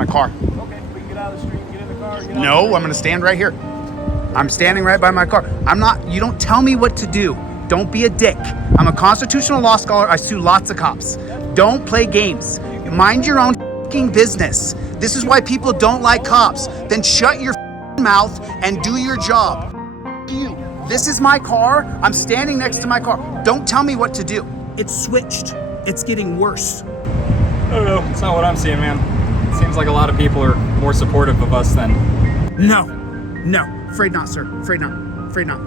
my car. Okay, we can get out of the street and get in the car. No, I'm gonna stand right here. I'm standing right by my car. You don't tell me what to do. Don't be a dick. I'm a constitutional law scholar. I sue lots of cops. Don't play games. Mind your own fucking business. This is why people don't like cops. Then shut your mouth and do your job. You. This is my car. I'm standing next to my car. Don't tell me what to do. It's switched. It's getting worse. I don't know. It's not what I'm seeing, man. It seems like a lot of people are more supportive of us than... No, afraid not, sir. Afraid not.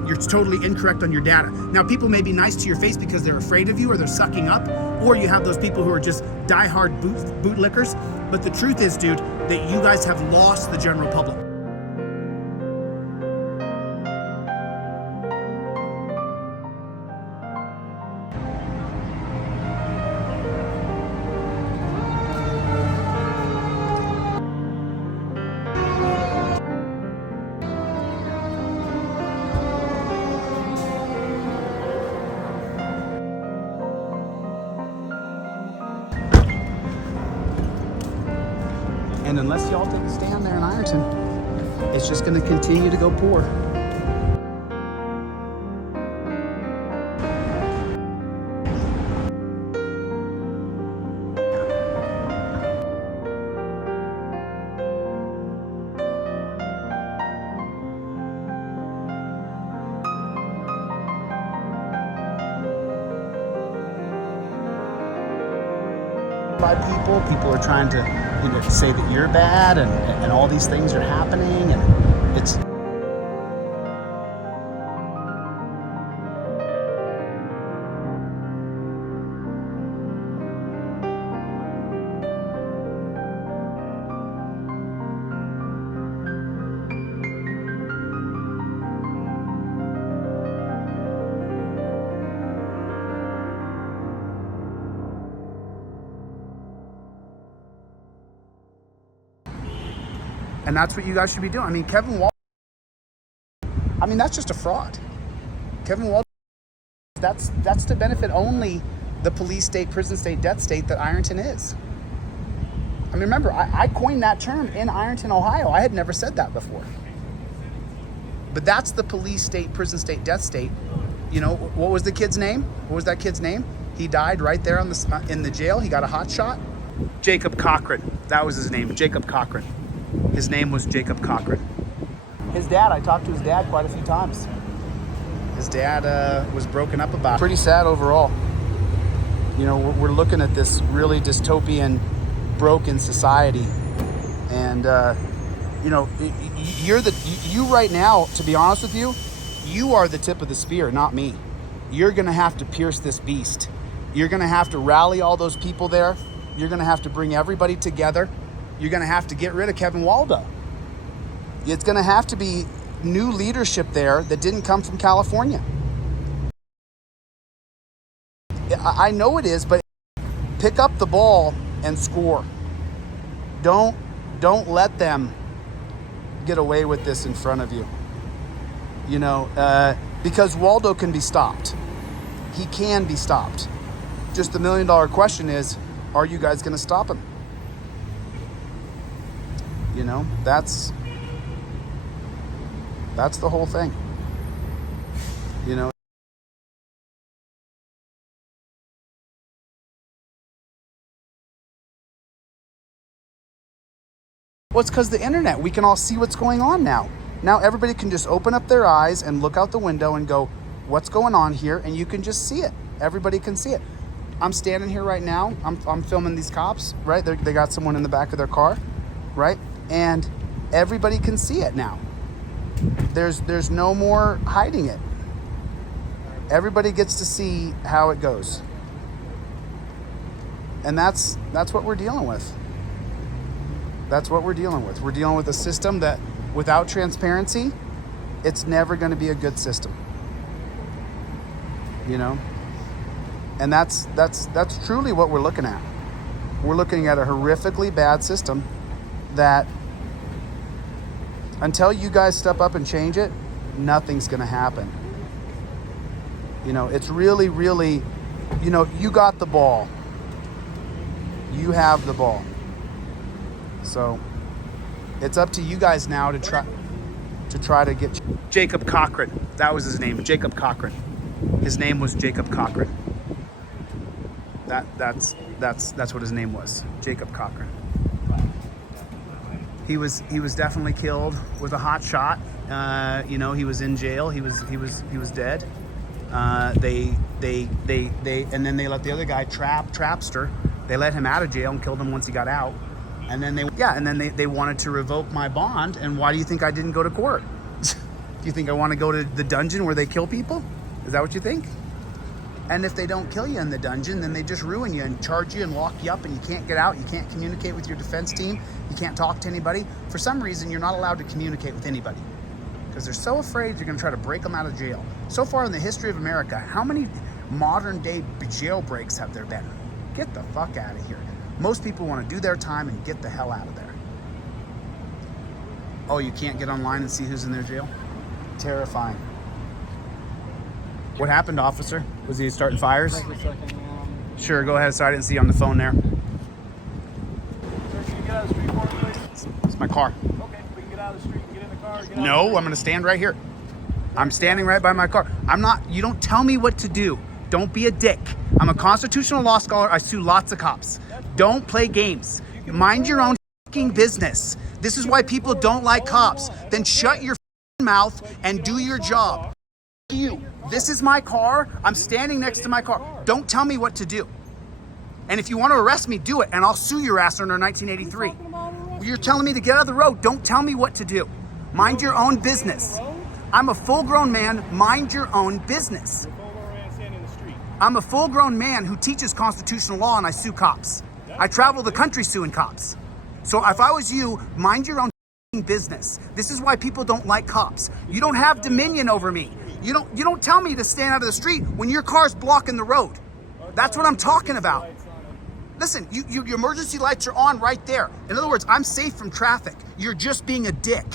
You're totally incorrect on your data. Now, people may be nice to your face because they're afraid of you or they're sucking up, or you have those people who are just diehard bootlickers. But the truth is, dude, that you guys have lost the general public. And unless y'all take a stand there in Ironton, it's just going to continue to go poor. By people are trying to say that you're bad and all these things are happening, and it's and that's what you guys should be doing. I mean, Kevin Waldo, that's just a fraud. Kevin Waldo, that's to benefit only the police state, prison state, death state that Ironton is. I mean, remember, I coined that term in Ironton, Ohio. I had never said that before. But that's the police state, prison state, death state. You know, what was the kid's name? What was that kid's name? He died right there in the jail. He got a hot shot. Jacob Cochran. That was his name, Jacob Cochran. His name was Jacob Cochran. His dad, I talked to his dad quite a few times. His dad was broken up about. Pretty sad overall. You know, we're looking at this really dystopian, broken society. And, you know, you right now, to be honest with you, you are the tip of the spear, not me. You're going to have to pierce this beast. You're going to have to rally all those people there. You're going to have to bring everybody together. You're going to have to get rid of Kevin Waldo. It's going to have to be new leadership there that didn't come from California. I know it is, but pick up the ball and score. Don't let them get away with this in front of you. You know, because Waldo can be stopped. He can be stopped. Just the $1 million question is, are you guys going to stop him? You know, that's the whole thing. You know. Well, it's because the internet. We can all see what's going on now. Now everybody can just open up their eyes and look out the window and go, what's going on here? And you can just see it. Everybody can see it. I'm standing here right now. I'm filming these cops, right? They got someone in the back of their car, right? And everybody can see it now. There's no more hiding it. Everybody gets to see how it goes. And that's what we're dealing with. That's what we're dealing with. We're dealing with a system that without transparency, it's never going to be a good system. You know? And that's truly what we're looking at. We're looking at a horrifically bad system that until you guys step up and change it, nothing's going to happen. You know, it's really, really, you know, you got the ball. You have the ball. So it's up to you guys now to try to get Jacob Cochran. That was his name, Jacob Cochran. His name was Jacob Cochran. That's what his name was, Jacob Cochran. He was definitely killed with a hot shot. You know, he was in jail. He was dead. They and then they let the other guy Trapster. They let him out of jail and killed him once he got out. And then they wanted to revoke my bond. And why do you think I didn't go to court? Do you think I want to go to the dungeon where they kill people? Is that what you think? And if they don't kill you in the dungeon, then they just ruin you and charge you and lock you up, and you can't get out. You can't communicate with your defense team. You can't talk to anybody. For some reason, you're not allowed to communicate with anybody because they're so afraid you're going to try to break them out of jail. So far in the history of America, how many modern day jailbreaks have there been? Get the fuck out of here. Most people want to do their time and get the hell out of there. Oh, you can't get online and see who's in their jail? Terrifying. What happened, officer? Was he starting fires? Sure, go ahead. Sorry, I didn't see you on the phone there. Sir, can you get out of the street for me, please? It's my car. Okay, we can get out of the street and get in the car. Get out No, I'm going to stand right here. I'm standing right by my car. You don't tell me what to do. Don't be a dick. I'm a constitutional law scholar. I sue lots of cops. Don't play games. Mind your own fucking business. This is why people don't like cops. Then shut your mouth and do your job. You. This is my car. I'm standing next to my car. Don't tell me what to do. And if you want to arrest me, do it, and I'll sue your ass under 1983. You're telling me to get out of the road. Don't tell me what to do. Mind your own business. I'm a full-grown man. Mind your own business. I'm a full-grown man who teaches constitutional law, and I sue cops. I travel the country suing cops. So if I was you, mind your own business. This is why people don't like cops. You don't have dominion over me. You don't tell me to stand out of the street when your car's blocking the road. That's what I'm talking about. Listen, your emergency lights are on right there. In other words, I'm safe from traffic. You're just being a dick.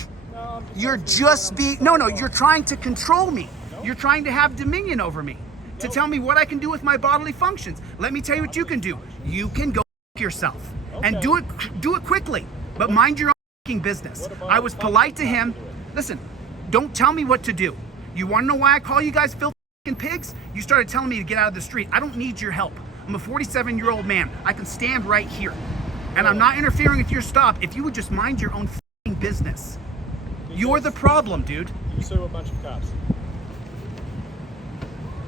You're trying to control me. You're trying to have dominion over me, to tell me what I can do with my bodily functions. Let me tell you what you can do. You can go yourself and do it quickly, but mind your own business. I was polite to him. Listen, don't tell me what to do. You want to know why I call you guys filthy pigs? You started telling me to get out of the street. I don't need your help. I'm a 47-year-old man. I can stand right here. And I'm not interfering with your stop. If you would just mind your own business. You're the problem, dude. You sue a bunch of cops.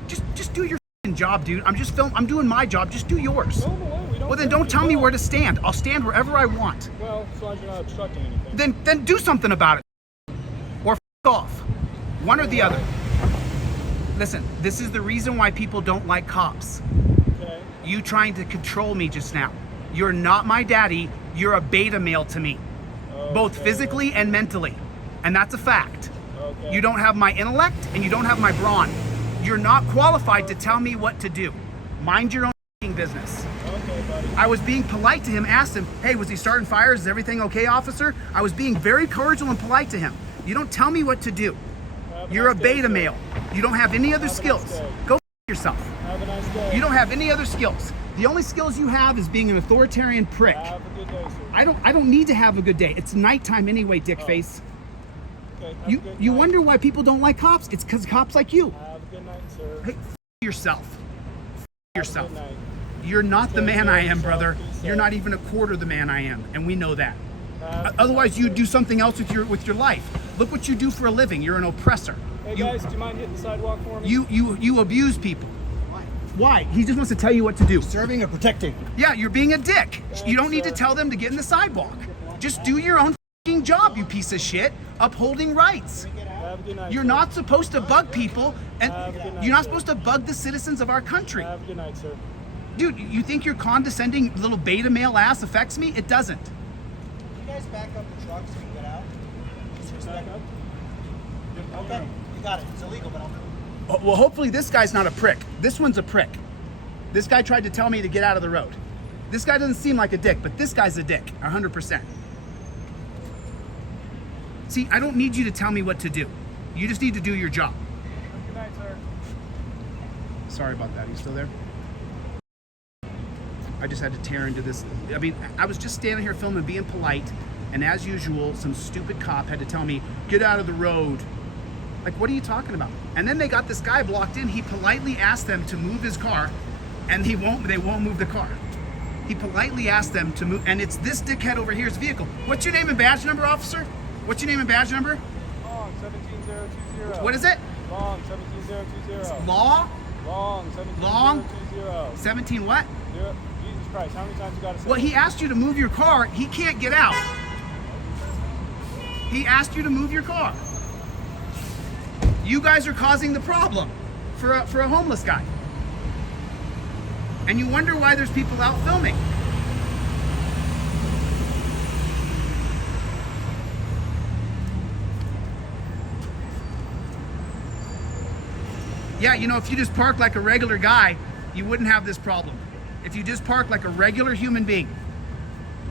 Just do your job, dude. I'm doing my job. Just do yours. No, Well, then don't tell me where to stand. I'll stand wherever I want. Well, as long as you're not obstructing anything. Then do something about it. Or off. One or the other. Listen, this is the reason why people don't like cops. Okay. You trying to control me just now. You're not my daddy. You're a beta male to me. Okay. Both physically and mentally. And that's a fact. Okay. You don't have my intellect and you don't have my brawn. You're not qualified to tell me what to do. Mind your own business. Okay, buddy. I was being polite to him, asked him, hey, was he starting fires? Is everything okay, officer? I was being very cordial and polite to him. You don't tell me what to do. You're a beta male. You don't have any other skills. Go yourself. Have a nice day. You don't have any other skills. The only skills you have is being an authoritarian prick. Have a good day, sir. I don't need to have a good day. It's nighttime anyway, dick face. Okay, have a good You night. wonder why people don't like cops? It's because cops like you. Have a good night, sir. Hey, yourself. Yourself. Good night. You're not the Take man care I of am, yourself. brother. Be You're safe. not even a quarter the man I am, and we know that. Have a good Otherwise, night, you'd sir. do something else with your life. Look what you do for a living. You're an oppressor. Hey You- guys, do you mind hitting the sidewalk for me? You abuse people. Why? He just wants to tell you what to do. Serving or protecting? Yeah, you're being a dick. You don't need to tell them to get in the sidewalk. Just do your own f***ing job, you piece of shit. Upholding rights. Have a good night. You're sir. not supposed to bug people, and Have a good night, you're not sir. supposed to bug the citizens of our country. Have a good night, sir. Dude, you think your condescending little beta male ass affects me? It doesn't. You guys back up the truck so we can get out? Just respect Back up. Okay, you got it. It's illegal, but I'll do it. Well, hopefully this guy's not a prick. This one's a prick. This guy tried to tell me to get out of the road. This guy doesn't seem like a dick, but this guy's a dick, 100%. See, I don't need you to tell me what to do. You just need to do your job. Good night, sir. Sorry about that. You still there? I just had to tear into this. I mean, I was just standing here filming, being polite, and as usual, some stupid cop had to tell me, get out of the road. Like, what are you talking about? And then they got this guy blocked in. He politely asked them to move his car, and they won't move the car. He politely asked them to move, and it's this dickhead over here's vehicle. What's your name and badge number, officer? What's your name and badge number? Long 17020. What is it? Long 17020. Law? Long 17020. Long? 17 what? Yeah. Jesus Christ, how many times you gotta say Well, he asked you to move your car. He can't get out. He asked you to move your car. You guys are causing the problem for a homeless guy. And you wonder why there's people out filming. Yeah, you know, if you just park like a regular guy, you wouldn't have this problem. If you just park like a regular human being.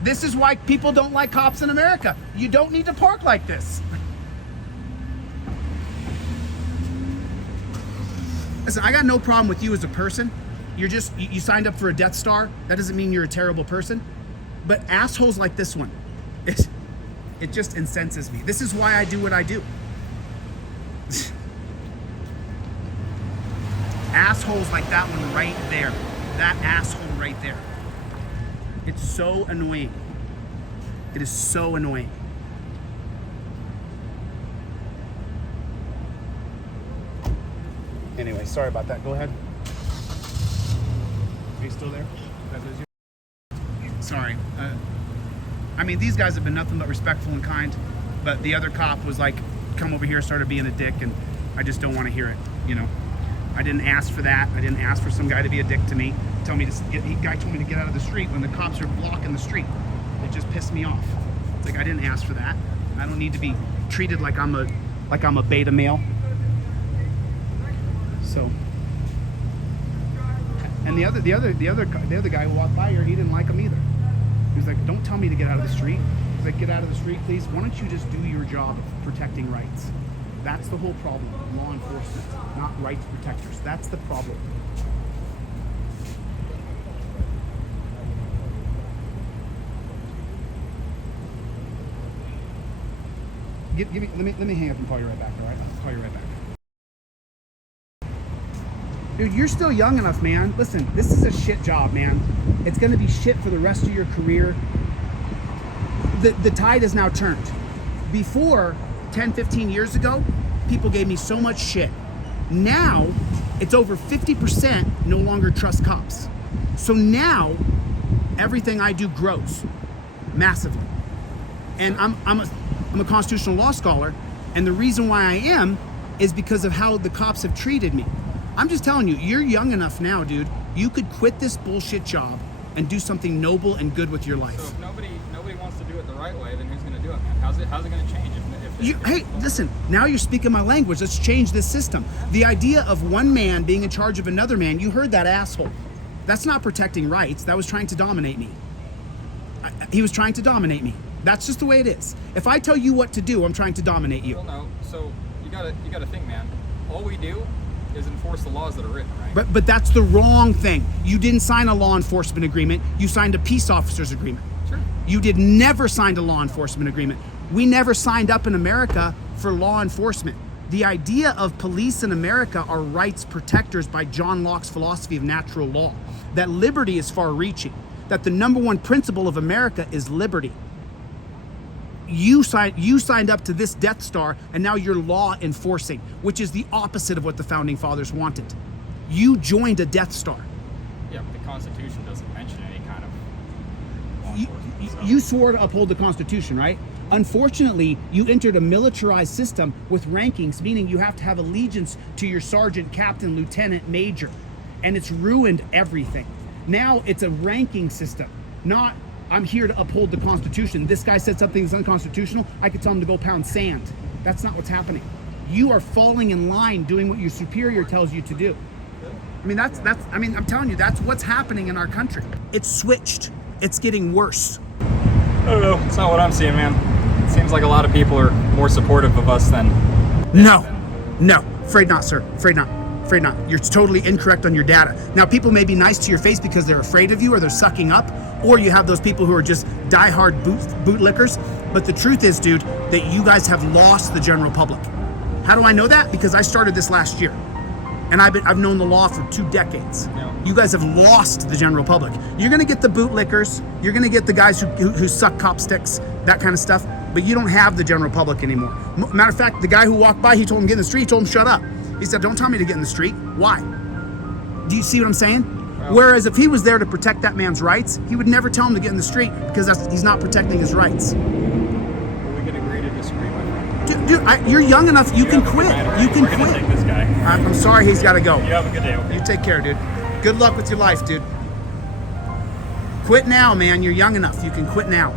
This is why people don't like cops in America. You don't need to park like this. Listen, I got no problem with you as a person. You signed up for a Death Star. That doesn't mean you're a terrible person. But assholes like this one, it just incenses me. This is why I do what I do. Assholes like that one right there. That asshole right there. It's so annoying. It is so annoying. Anyway, sorry about that. Go ahead. Are you still there? Sorry. I mean, these guys have been nothing but respectful and kind, but the other cop was like, come over here, started being a dick, and I just don't want to hear it, you know? I didn't ask for that. I didn't ask for some guy to be a dick to me. Guy told me to get out of the street when the cops are blocking the street. It just pissed me off. It's like, I didn't ask for that. I don't need to be treated like I'm a beta male. So, and the other guy who walked by here, he didn't like him either. He was like, don't tell me to get out of the street. He's like, get out of the street, please. Why don't you just do your job of protecting rights? That's the whole problem. Law enforcement, not rights protectors. That's the problem. Let me hang up and call you right back, all right? I'll call you right back. Dude, you're still young enough, man. Listen, this is a shit job, man. It's gonna be shit for the rest of your career. The tide has now turned. Before, 10, 15 years ago, people gave me so much shit. Now, it's over 50% no longer trust cops. So now, everything I do grows massively. And I'm a constitutional law scholar, and the reason why I am is because of how the cops have treated me. I'm just telling you, you're young enough now, dude. You could quit this bullshit job and do something noble and good with your life. So if nobody wants to do it the right way, then who's going to do it, man? How's it going to change? Hey, listen, now you're speaking my language. Let's change this system. The idea of one man being in charge of another man, you heard that asshole. That's not protecting rights. That was trying to dominate me. He was trying to dominate me. That's just the way it is. If I tell you what to do, I'm trying to dominate you. Well, no. So you gotta think, man. All we do is enforce the laws that are written, right? But that's the wrong thing. You didn't sign a law enforcement agreement. You signed a peace officers agreement. Sure. You did never signed a law enforcement agreement. We never signed up in America for law enforcement. The idea of police in America are rights protectors by John Locke's philosophy of natural law. That liberty is far-reaching. That the number one principle of America is liberty. You signed up to this Death Star, and now you're law enforcing, which is the opposite of what the Founding Fathers wanted. You joined a Death Star. Yeah, but the Constitution doesn't mention any kind of law enforcement. So. You swore to uphold the Constitution, right? Unfortunately, you entered a militarized system with rankings, meaning you have to have allegiance to your sergeant, captain, lieutenant, major, and it's ruined everything. Now it's a ranking system, not I'm here to uphold the Constitution. This guy said something that's unconstitutional, I could tell him to go pound sand. That's not what's happening. You are falling in line doing what your superior tells you to do. I mean, I'm telling you, that's what's happening in our country. It's switched. It's getting worse. I don't know. It's not what I'm seeing, man. It seems like a lot of people are more supportive of us than... No, afraid not, sir. Afraid not. Afraid not. You're totally incorrect on your data. Now, people may be nice to your face because they're afraid of you or they're sucking up, or you have those people who are just diehard bootlickers. But the truth is, dude, that you guys have lost the general public. How do I know that? Because I started this last year, and I've known the law for 2 decades. Yeah. You guys have lost the general public. You're gonna get the bootlickers. You're gonna get the guys who suck cop sticks, that kind of stuff. But you don't have the general public anymore. Matter of fact, the guy who walked by, he told him get in the street. He told him shut up. He said, don't tell me to get in the street. Why? Do you see what I'm saying? Well, Whereas if he was there to protect that man's rights, he would never tell him to get in the street because he's not protecting his rights. We can agree to disagree, my friend. Dude, you're young enough. You can have a good quit. night, all You right? can We're gonna quit. take this guy. I'm sorry, he's got to go. You have a good day, okay? You take care, dude. Good luck with your life, dude. Quit now, man. You're young enough. You can quit now.